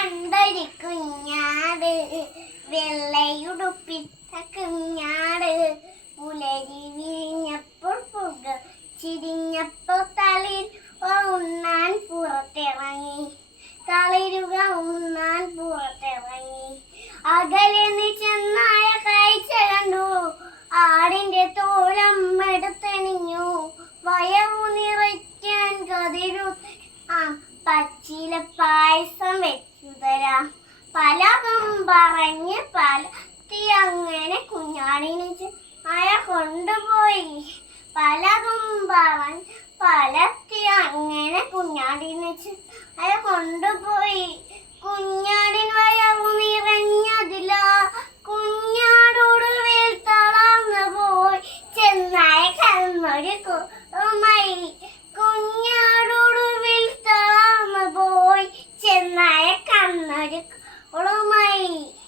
കണ്ടൊരു കുഞ്ഞാട് വെള്ളയുടുപ്പിട്ട കുഞ്ഞാട് പുലരി വിരിഞ്ഞപ്പോൾ പുക ചിരിഞ്ഞപ്പോൾ തളിർ ഉണ്ണാൻ പുറത്തിറങ്ങി. തളിരുക ഉണ്ണാൻ പുറത്തിറങ്ങി. അകലെ ചെന്നായ കാഴ്ച കണ്ടു. ആടിന്റെ തോളം എടുത്തണിഞ്ഞു. വയറു നിറയ്ക്കാൻ കതിരു. ആ പച്ചില പായസം വെച്ചു തരാം പലതും പറഞ്ഞ് പലത്തി അങ്ങനെ കുഞ്ഞാടിനെ മഴ കൊണ്ടുപോയി. പലതും പറഞ്ഞ് പലത്തി അങ്ങനെ കുഞ്ഞാടിനെ അയ കൊണ്ടുപോയി. കുഞ്ഞാടിൻ വയറു നിറഞ്ഞതില? കുഞ്ഞാടോട് വേൽ തളർന്നു പോയി. ചെന്നായ കന്നൊരു കുറുമായി. കുഞ്ഞാടോട് വേൽ തളർന്നു പോയി. ചെന്നായ കന്നൊരു ઓળો માઈ